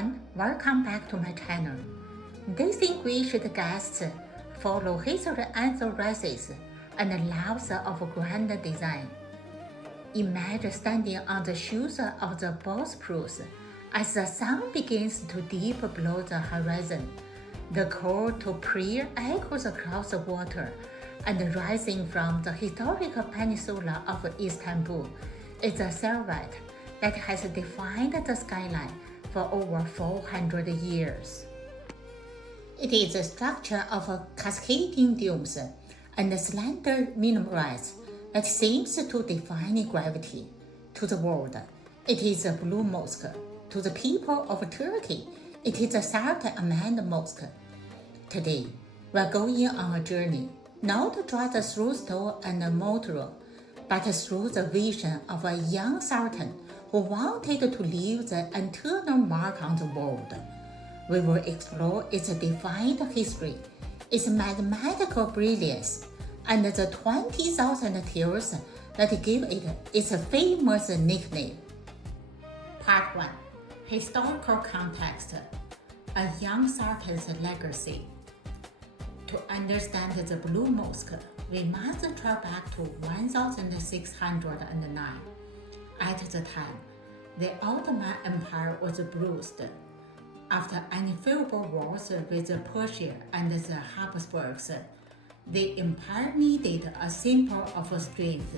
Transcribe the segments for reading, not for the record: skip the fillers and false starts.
everyone, welcome back to my channel. Distinguished guests follow history enthusiasts and loves of grand design. Imagine standing on the shores of the Bosporus as the sun begins to deep below the horizon. The call to prayer echoes across the water, and rising from the historic peninsula of Istanbul is a silhouette that has defined the skyline for over 400 years. It is a structure of cascading domes and slender minarets that seems to defy gravity. To the world, it is a Blue Mosque. To the people of Turkey, it is a Sultan Ahmed Mosque. Today, we are going on a journey, not just through stone and mortar, but through the vision of a young sultan who wanted to leave the eternal mark on the world. We will explore its defined history, its mathematical brilliance, and the 20,000 tales that give it its famous nickname. Part 1. Historical context. A young sultan's legacy. To understand the Blue Mosque, we must travel back to 1609. At the time, the Ottoman Empire was bruised. After unfavorable wars with Persia and the Habsburgs, the empire needed a symbol of strength,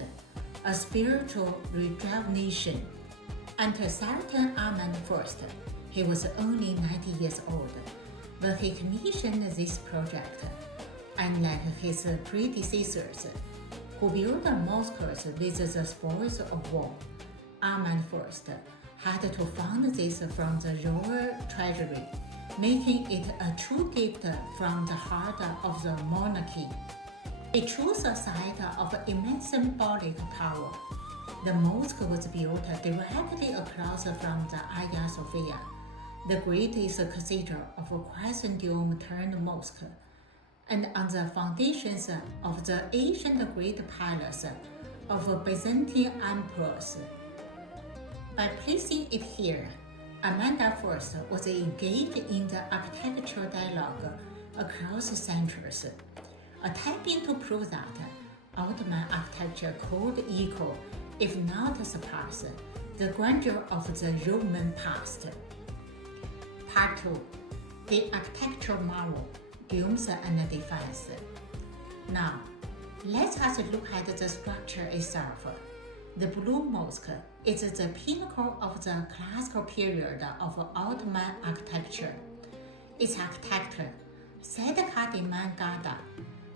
a spiritual rejuvenation. Enter Sultan Ahmed I. He was only 90 years old when he commissioned this project. Unlike his predecessors, who built mosques with the spoils of war, Ahmed I had to fund this from the royal treasury, making it a true gift from the heart of the monarchy. He chose a site of immense symbolic power. The mosque was built directly across from the Hagia Sophia, the greatest cathedral of a crescent dome-turned mosque, and on the foundations of the ancient Great Palace of Byzantine emperors. By placing it here, Ahmed I was engaged in the architectural dialogue across centuries, attempting to prove that Ottoman architecture could equal, if not surpass, the grandeur of the Roman past. Part 2. The architectural marvel, domes and defense. Now, let us look at the structure itself. The Blue Mosque is the pinnacle of the classical period of Ottoman architecture. Its architect, Said-Kadiman Gada,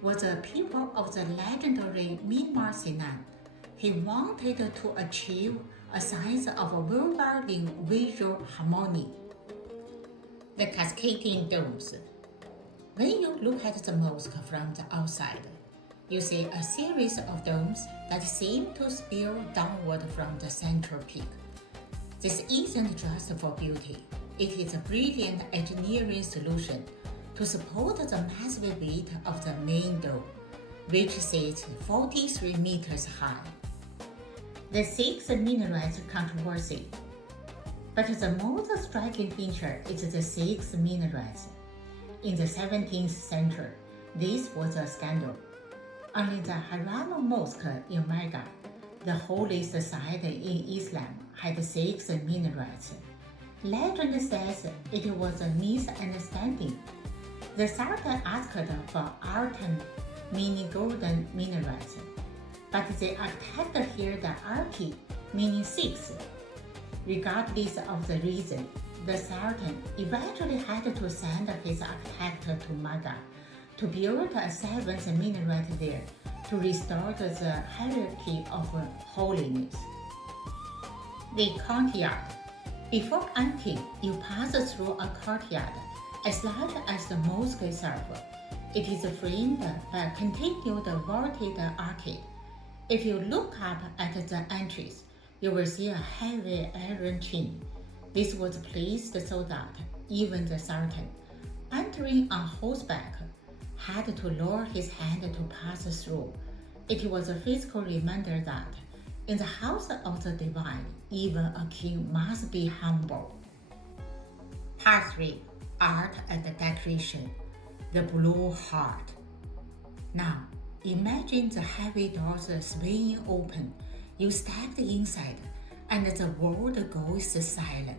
was a pupil of the legendary Mimar Sinan. He wanted to achieve a sense of well-rounding visual harmony. The cascading domes. When you look at the mosque from the outside, you see a series of domes that seem to spill downward from the central peak. This isn't just for beauty. It is a brilliant engineering solution to support the massive weight of the main dome, which sits 43 meters high. The 6 minarets controversy. But the most striking feature is the 6 minarets. In the 17th century, this was a scandal. Only the Haram Mosque in Mecca, the holiest site in Islam, had 6 minarets. Legend says it was a misunderstanding. The Sultan asked for Artan, meaning golden minarets, but the architect heard the Arki, meaning 6. Regardless of the reason, the Sultan eventually had to send his architect to Mecca to build a 7th minaret there to restore the hierarchy of holiness. The courtyard. Before entering, you pass through a courtyard as large as the mosque itself. It is framed by a continued vaulted arcade. If you look up at the entrance, you will see a heavy iron chain. This was placed so that even the Sultan, entering on horseback, had to lower his hand to pass through. It was a physical reminder that in the house of the divine, even a king must be humble. Part 3. Art and Decoration. The Blue Heart. Now, imagine the heavy doors swinging open. You step inside, and the world goes silent.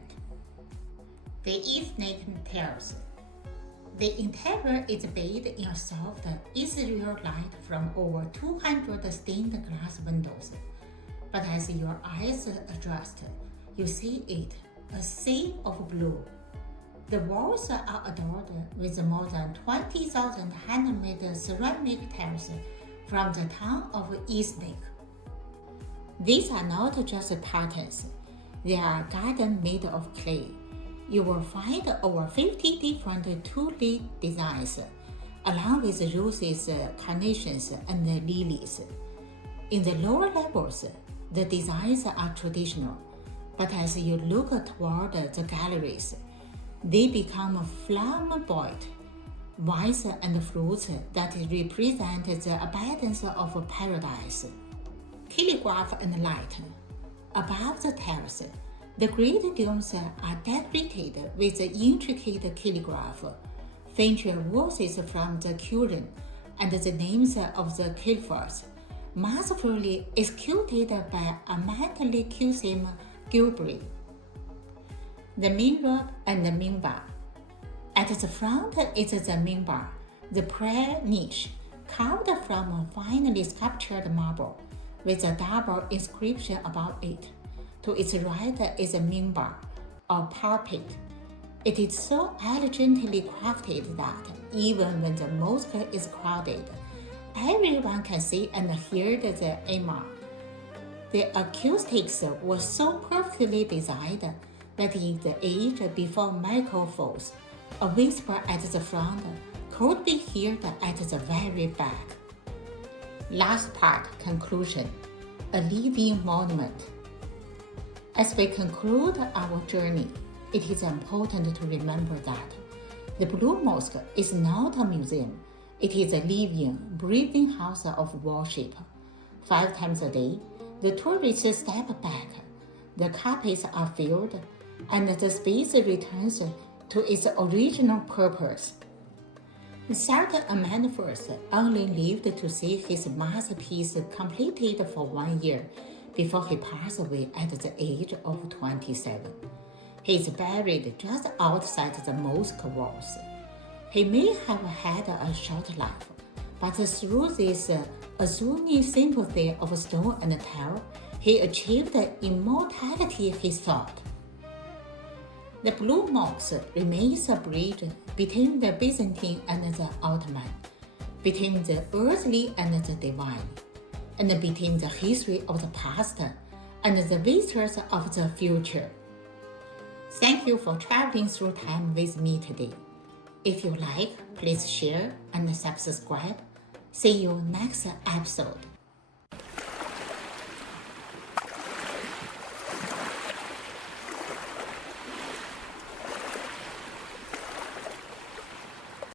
The ethnic terrace. The interior is bathed in a soft, ethereal light from over 200 stained glass windows. But as your eyes adjust, you see it, a sea of blue. The walls are adorned with more than 20,000 handmade ceramic tiles from the town of Istanbul. These are not just patterns, they are gardens made of clay. You will find over 50 different tulip designs, along with roses, carnations, and lilies. In the lower levels, the designs are traditional, but as you look toward the galleries, they become flamboyant, wines and fruits that represent the abundance of paradise. Calligraphy and light. Above the terrace, the great domes are decorated with intricate calligraphy, featuring verses from the Quran and the names of the caliphs, masterfully executed by Ahmed I Gilbert. The mihrab and the minbar. At the front is the minbar, the prayer niche, carved from finely sculptured marble, with a double inscription above it. To its right is a minbar, or pulpit. It is so elegantly crafted that even when the mosque is crowded, everyone can see and hear the imam. The acoustics were so perfectly designed that in the age before microphones, a whisper at the front could be heard at the very back. Last part, conclusion. A living monument. As we conclude our journey, it is important to remember that the Blue Mosque is not a museum. It is a living, breathing house of worship. 5 times a day, the tourists step back, the carpets are filled, and the space returns to its original purpose. Sultan Ahmed I only lived to see his masterpiece completed for 1 year before he passed away at the age of 27. He is buried just outside the mosque walls. He may have had a short life, but through this assuming sympathy of stone and tile, he achieved immortality, he thought. The Blue Mosque remains a bridge between the Byzantine and the Ottoman, between the earthly and the divine, and between the history of the past and the visitors of the future. Thank you for traveling through time with me today. If you like, please share and subscribe. See you next episode.